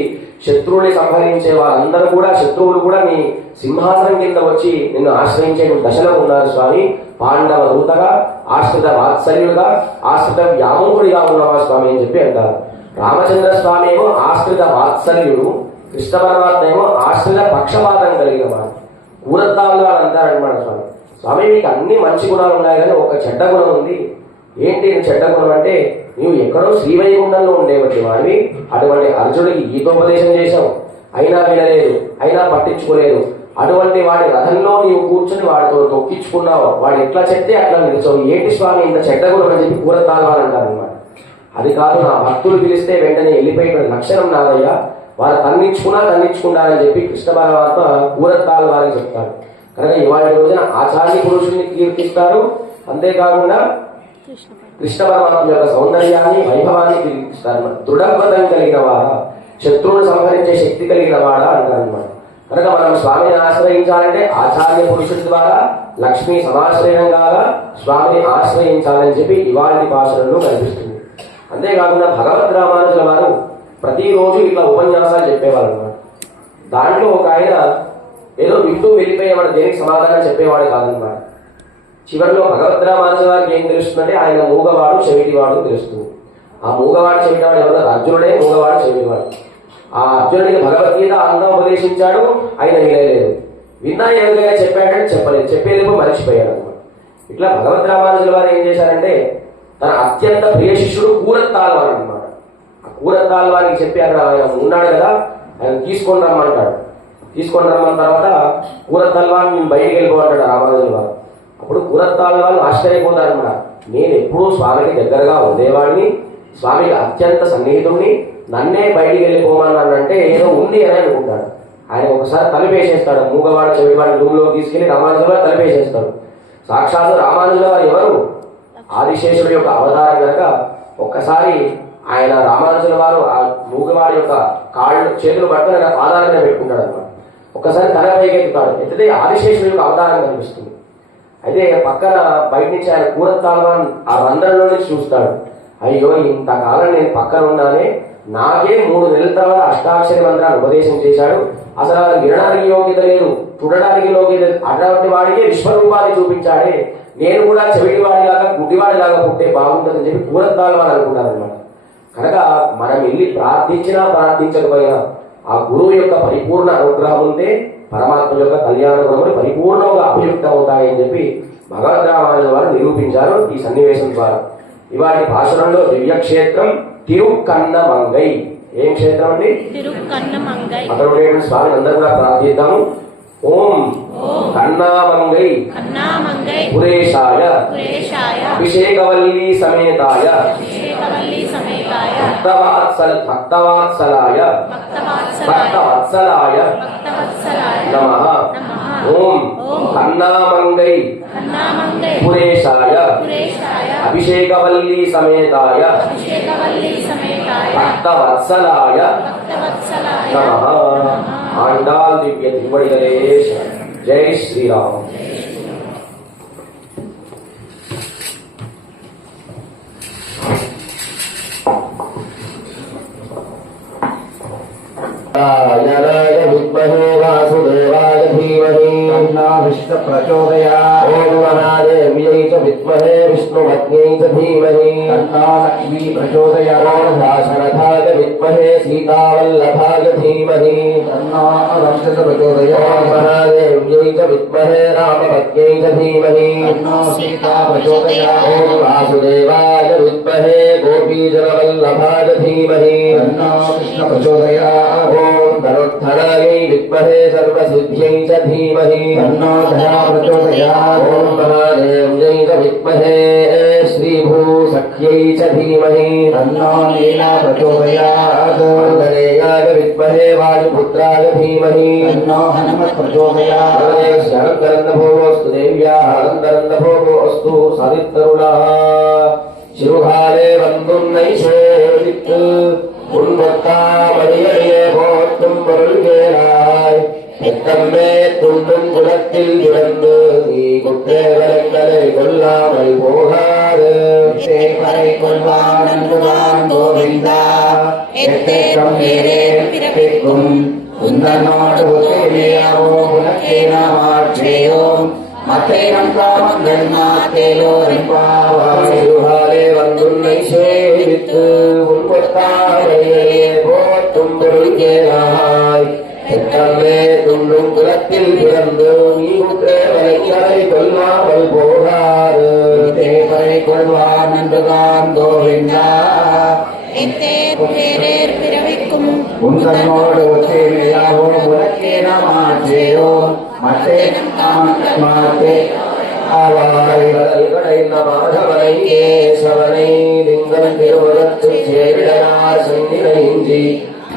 శత్రువుని సంహరించే వాళ్ళందరూ కూడా, శత్రువులు కూడా నీ సింహాసనం కింద వచ్చి నిన్ను ఆశ్రయించే దశలో ఉన్నారు స్వామి. పాండవ దూతగా, ఆశ్రిత వాత్సల్యుడుగా, ఆశ్రిత వ్యామోహుడిగా ఉన్నవా స్వామి అని చెప్పి అంటారు. రామచంద్ర స్వామి ఏమో ఆశ్రిత వాత్సల్యుడు, కృష్ణ పరమాత్మ ఏమో ఆశ్రిత పక్షపాతం కలిగిన వాడు. కూరత్తాలు అని అంటారనమాట స్వామి. స్వామి మీకు అన్ని మంచి గుణాలు ఉన్నాయి కానీ ఒక చెడ్డ గుణం ఉంది, ఏంటి చెడ్డ గుణం అంటే, నీవు ఎక్కడో శ్రీవైకుంఠంలో ఉండేవంటి వాడివి, అటువంటి అర్జునుడికి గీతోపదేశం చేశావు, అయినా వినలేదు, అయినా పట్టించుకోలేదు. అటువంటి వాడి రథంలో నీవు కూర్చొని వాడితో తొక్కించుకున్నావు, వాడు ఎట్లా చెప్తే అట్లా నిలిచావు, ఏంటి స్వామి ఇంత చెడ్డ గుణం అని చెప్పి కూరతాల్వాలంటారు అనమాట. అది కాదు, నా భక్తులు పిలిస్తే వెంటనే వెళ్ళిపోయిన లక్షణం నాదయ్యా, వారు తన్నించుకున్నారని చెప్పి కృష్ణ పరమాత్మ కూరతాల్వారని చెప్తారు. కనుక ఇవాళ రోజున ఆచార్య పురుషుల్ని కీర్తిస్తారు, అంతేకాకుండా కృష్ణ పరమాత్మ యొక్క సౌందర్యాన్ని వైభవాన్ని కీర్తిస్తారు. దృఢవ్రతం కలిగిన వాడా, శత్రువును సంహరించే శక్తి కలిగిన వాడా అంటారు అనమాట. కనుక మనం స్వామిని ఆశ్రయించాలంటే ఆచార్య పురుషుడి ద్వారా లక్ష్మీ సమాశ్రయం కాగా స్వామిని ఆశ్రయించాలని చెప్పి ఇవాళ భాషలలో కనిపిస్తుంది. అంతేకాకుండా భగవద్ రామానుజుల వారు ప్రతిరోజు ఇట్లా ఉపన్యాసాలు చెప్పేవారు అనమాట. దాంట్లో ఒక ఆయన ఏదో వింటూ వెళ్ళిపోయేవాడు, దేనికి సమాధానం చెప్పేవాడు కాదనమాట. చివరిలో భగవద్ రామానుజుల వారికి ఏం తెలుస్తుందంటే ఆయన మూగవాడు చెవిటివాడు తెలుస్తుంది. ఆ మూగవాడు చెవిటివాడు ఎవరో అర్జునుడే మూగవాడు చెవిటివాడు. ఆ అర్జునుడికి భగవద్గీత అంతా ఉపదేశించాడు, ఆయన వినలేదు. విన్నా ఎవరికైనా చెప్పాడంటే చెప్పలేదు, చెప్పేందుకు మర్చిపోయాడు అనమాట. ఇట్లా భగవద్ రామానుజుల వారు ఏం చేశారంటే తన అత్యంత ప్రియ శిష్యుడు కూరత్తాల్వారు అనమాట. ఆ కూరత్తాల్వారికి చెప్పి అక్కడ ఆయన ఉన్నాడు కదా, ఆయన తీసుకొని రమ్మంటాడు. తీసుకొని రమ్మన్న తర్వాత కూరత్తాల్వారు నేను బయటికి వెళ్ళిపోమంటాడు రామానుజుల వారు. అప్పుడు కూరత్తాల్వారు ఆశ్చర్యపోతారన్నమాట. నేను ఎప్పుడూ స్వామికి దగ్గరగా ఉండేవాడిని, స్వామికి అత్యంత సన్నిహితుడిని, నన్నే బయటికి వెళ్ళిపోమన్నానంటే ఏదో ఉంది అని అనుకుంటాడు. ఆయన ఒకసారి తలిపేసేస్తాడు, మూగవాడు చెవిటివాడి రూమ్లోకి తీసుకెళ్లి రామానుజుల వారు తలిపేసేస్తాడు. సాక్షాత్తు రామానుజుల వారు ఎవరు? ఆదిశేషుడి యొక్క అవతారం కనుక ఒక్కసారి ఆయన రామానుజుల వారు ఆ మూగవాడి యొక్క కాళ్ళు చేతులు పట్టుకుని ఆయన పాదాల మీద పెట్టుకుంటాడు అనమాట. ఒక్కసారి తల పైకెత్తుతాడు, ఎత్తితే ఆదిశేషుడి యొక్క అవతారం కనిపిస్తుంది. అయితే పక్కన బయట నుంచి ఆయన కూరత్తాల్వాన్ ఆ రంధ్రంలో నుంచి చూస్తాడు. అయ్యో ఇంతకాలం నేను పక్కన ఉన్నానే, నాకే 3 నెలల తర్వాత అష్టాక్షరి మంత్రాన్ని ఉపదేశం చేశాడు, అసలు అలా వినడానికి యోగ్యత లేదు, చూడడానికి యోగ్యత లేదు, అటువంటి వాడికే విశ్వరూపాన్ని చూపించాడే, నేను కూడా చెవిటివాడిలాగా గుడ్డివాడిలాగా పుట్టే బాగుంటుందని చెప్పి కూరత్తాల్వాన్ అనుకున్నారనమాట. కనుక మనం వెళ్ళి ప్రార్థించినా ప్రార్థించకపోయినా ఆ గురువు యొక్క పరిపూర్ణ అనుగ్రహం ఉంటే పరమాత్మ యొక్క కళ్యాణ గుణములు పరిపూర్ణంగా అభియుక్తం అవుతాయని చెప్పి భగవద్ రామానుజుల వారు నిరూపించారు ఈ సన్నివేశం ద్వారా. ఇవాటి భాషణంలో దివ్యక్షేత్రం తిరుక్కన్నమంగై. ఏం క్షేత్రం అండి? తిరుక్కన్నమంగై. అక్కడ ఉండేటువంటి స్వామిని అందరూ కూడా ప్రార్థిద్దాము. ఓం కన్నామంగై పురేశాయ అభిషేకవల్లీ సమేతాయ భక్తవత్సలాయ నమః. ఓం కన్నామంగై పురేశాయ అభిషేకవల్లీ సమేతాయ భక్తవత్సలాయ నమః. ఆండాల్ దివ్య తిరువడిగలే. జై శ్రీరామ్. विद्महे वासुदेवाय धीमहि तन्नो विष्णु प्रचोदयात्। ओम महादेव्यै च विद्महे विष्णुपत्न्यै च धीमहि तन्नो लक्ष्मी प्रचोदयात्। ओम दाशरथाय विद्महे सीतावल्लभाय धीमहि तन्नो अरुणः प्रचोदयात्। ओम महादेव्यै च विद्महे रामपत्न्यै च धीमहि तन्नो सीता प्रचोदयात्। ओम वासुदेवाय विद्महे गोपीजनवल्लभाय धीमहि तन्नो कृष्ण प्रचोदयात्। ओम धनुर्धरायै विद्महे सर्वसिद्ध्यै च धीमहि तन्नो धरा प्रचोदयात्। ओम महादेव्यै च विद्महे श्रीभूसख्यै च धीमहि तन्नो लीला प्रचोदयात्। आञ्जनेयाय विद्महे वायुपुत्राय धीमहि तन्नो हनुमत् प्रचोदयात्। शरदरन्दभोस्तु देव्याः आनन्दरन्दभोस्तु सरितरुणः शिरुहारे वन्दुं नैषेवित् உன்பொத்தாமடியே போற்றும் பொருள்கேளாய் எத்தம்மே துண்டும் குலத்தில் பிறந்து நீ குற்றேவரங்களை கொல்லாமல் போகாது. சேவரை கொள்வான் நன்றுதான் கோவிந்தா எத்தேற்றம் வேறே பிறப்பிக்கும் உந்தனோடு ஒத்தேமையாவோ உனக்கே நாம் ஆட்சேயோம் மத்தேனம் காமங்கள் மாத்தேலோரிப்பாவாய். சிறுகாலே வந்துன்னை சேவித்து உன்பொத்தாமடியே போற்றும் பொருள்கேளாய் எத்தம்மே துண்டும் குலத்தில் பிறந்து நீ குற்றேவரை கொல்லாமல் போகாது. தேவரை கொள்வான் ஆண்டுகான் கோவிந்தா எத்தேர் பேரேர் பிறவிக்கும் உந்தன்னோடு ஒத்தேமையாவோ உலக்கே நாமாச்சேயோ மத்தேனம் மாத்தே ஆவாய்களை மாதவனை கேசவனை திங்கள் திருவுலத்து சேரிடனார் சென்னினைஞ்சி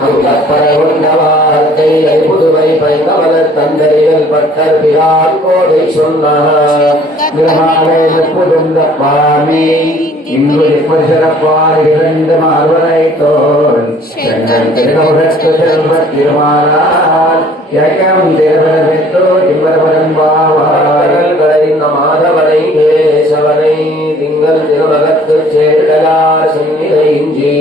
அங்கப்பற கொண்ட வார்த்தை புதுவை பைங்கவல தந்தரியல் பட்டர் பிரான் கோதை சொன்னார் புதுந்த பாமி இன்று சிறப்பால் இரண்டு மார்வனை தோல் செங்கல் திருநுரத்து செல்வ திருமாலால் யகம் திருவரவித்தோ இவ்வரவரம்பாவாரல்களின் மாதவனை கேசவனை திங்கள் திருவகத்து சேர்டலார் சென்னிலை இஞ்சி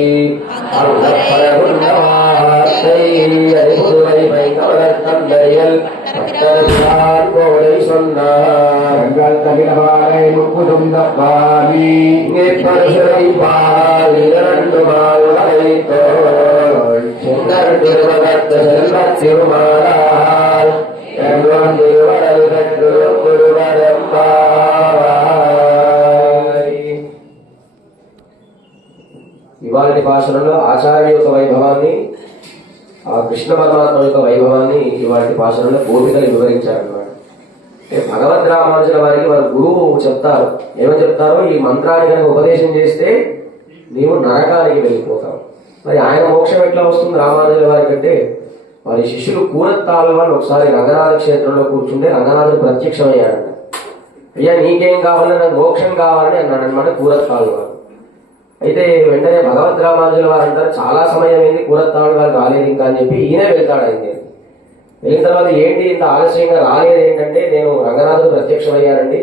அங்கப்பற கொண்ட வார்த்தை புதுவை பைங்கவலர் தந்தரியல் பட்டர் பிரான் கோதை சொன்னார் தகிலவாரை முக்குதுந்த பாவி பரிசுரை பால் இரண்டு மால் வரைத்தோள் செங்கர் திருவகத்த செல்வ திருமாலால் எங்கோன் திருவடல் கண்டு గురువరంబాయ్. ఇవాళ భాషలలో ఆచార్య యొక్క వైభవాన్ని ఆ కృష్ణ పరమాత్మ యొక్క వైభవాన్ని ఇవాళ భాషలలో గోపికలు వివరించారన్నమాట. భగవద్ రామానుజుల వారికి వారి గురువు చెప్తారు, ఏమని చెప్తారో ఈ మంత్రాన్ని కనుక ఉపదేశం చేస్తే నీవు నరకానికి వెళ్ళిపోతావు. మరి ఆయన మోక్షం ఎట్లా వస్తుంది రామానుజుల వారి కంటే? వారి శిష్యులు కూరత్తాల వాళ్ళు ఒకసారి రంగనాథ క్షేత్రంలో కూర్చుంటే రంగనాథుడు ప్రత్యక్షమయ్యాడంట. అయ్యా నీకేం కావాలని, నాకు మోక్షం కావాలని అన్నాడు అనమాట కూరత్తాలు వారు. అయితే వెంటనే భగవద్ రామానుజుల వారు అంటారు, చాలా సమయం అయింది కూరత్తాడు వారు రాలేదు ఇంకా అని చెప్పి ఈయనే వెళ్తాడు. అయితే వెళ్ళిన తర్వాత ఏంటి ఇంత ఆలస్యంగా రాలేదు ఏంటంటే, నేను రంగనాథుడు ప్రత్యక్షమయ్యానండి,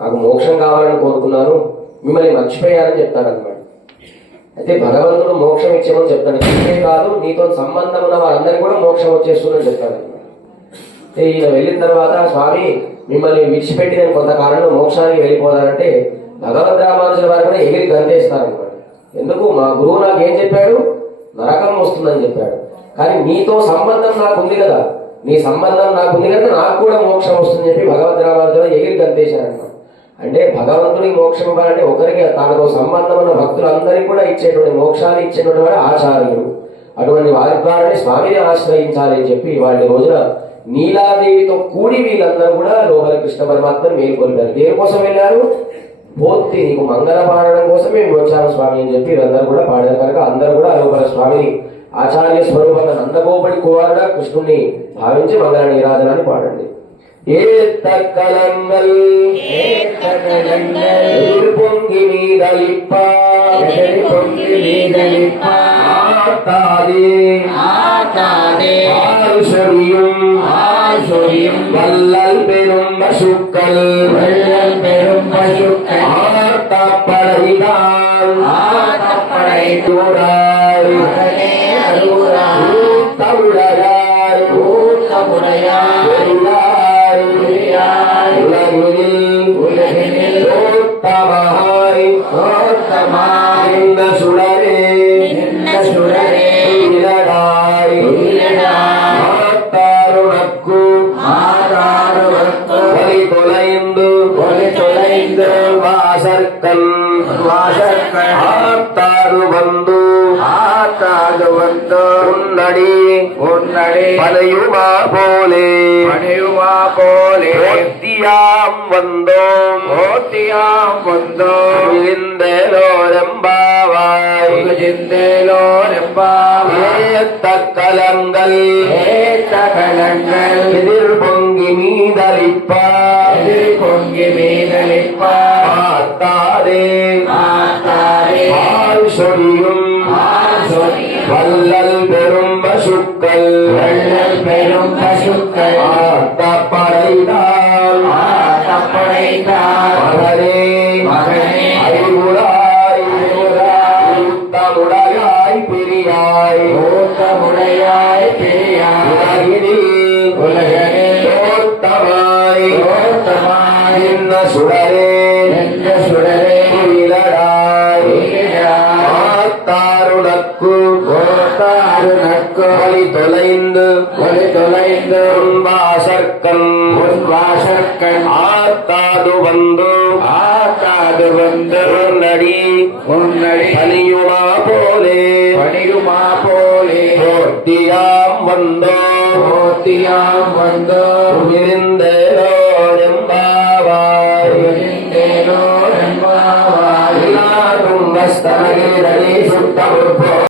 నాకు మోక్షం కావాలని కోరుకున్నాను, మిమ్మల్ని మర్చిపోయారని చెప్తాడనమాట. అయితే భగవంతుడు మోక్షం ఇచ్చేమని చెప్తాను, ఇంకే కాదు నీతో సంబంధం ఉన్న వారందరికీ కూడా మోక్షం వచ్చేస్తుందని చెప్తాడనమాట. అయితే ఈయన వెళ్ళిన తర్వాత స్వామి మిమ్మల్ని విడిచిపెట్టి నేను కొంతకాలంలో మోక్షానికి వెళ్ళిపోతానంటే భగవద్ రామానుజుల వారు కూడా ఎగిరి గంతేస్తారనమాట. ఎందుకు? మా గురువు నాకు ఏం చెప్పాడు, నరకం వస్తుందని చెప్పాడు, కానీ నీతో సంబంధం నాకు ఉంది కదా, నీ సంబంధం నాకు ఉంది కదా, నాకు కూడా మోక్షం వస్తుందని చెప్పి భగవద్ రామానుజులు ఎగిరి గంతేశారనమాట. అంటే భగవంతునికి మోక్షం ఇవ్వాలంటే ఒకరికి తనతో సంబంధం ఉన్న భక్తులందరికీ కూడా ఇచ్చేటువంటి మోక్షాన్ని ఇచ్చేటువంటి వాడు ఆచార్యుడు. అటువంటి వారి ద్వారానే స్వామిని ఆశ్రయించాలి అని చెప్పి వాటి రోజున నీలాదేవితో కూడి వీళ్ళందరూ కూడా లోపల కృష్ణ పరమాత్మని మేలుకొల్పారు. దేనికోసం వెళ్ళారు? పోతి నీకు మంగళ పాడడం కోసం మేము వచ్చాము స్వామి అని చెప్పి వీళ్ళందరూ కూడా పాడారు. కనుక అందరూ కూడా లోపల స్వామిని ఆచార్య స్వరూపంగా నందగోపడి కుమారుడా కృష్ణుని భావించి మంగళ నీరాజనాన్ని పాడండి. ஏத்தக்கலங்கள் பொங்கி நீதளிப்பா ஆத்தாதே ஆசொரியும் வல்லல் பெரும் பசுக்கள் ஆத்தப்படை தூராய் தமிழராய் உலகினில் ஓத்தமாய் சுடரே ஆத்தாருனக்கு ஒலி தொலைந்து வாசற்கண் ஆத்தாரு வந்து உன்னடி பனையுமா போலே ஓத்தியாம் வந்தோம் விழுந்தேலோரெம்பாவாய் ஏத்தக்கலங்கள் எதிர் பொங்கி மீதளிப்பா ஆத்தாரே ஆள் சொரியும் வல்லல் பெரும் பசுக்கள் ஆத்தப்படைத்தால் மகனே அறிவுராய் ஊத்தமுடையாய் பிரியாய் உலகினில் ஓத்தமாய் என்ன சுடரே குயிலடாய் ஆத்தாருனக்கு ஒலி தொலைந்து வாசற்கண் ஆத்தாது வந்து பொன்னடி பனியுமா போலே போத்தியாம் வந்தோ விருந்தேனோடெம்பாவாய் சுத்தமுற்போ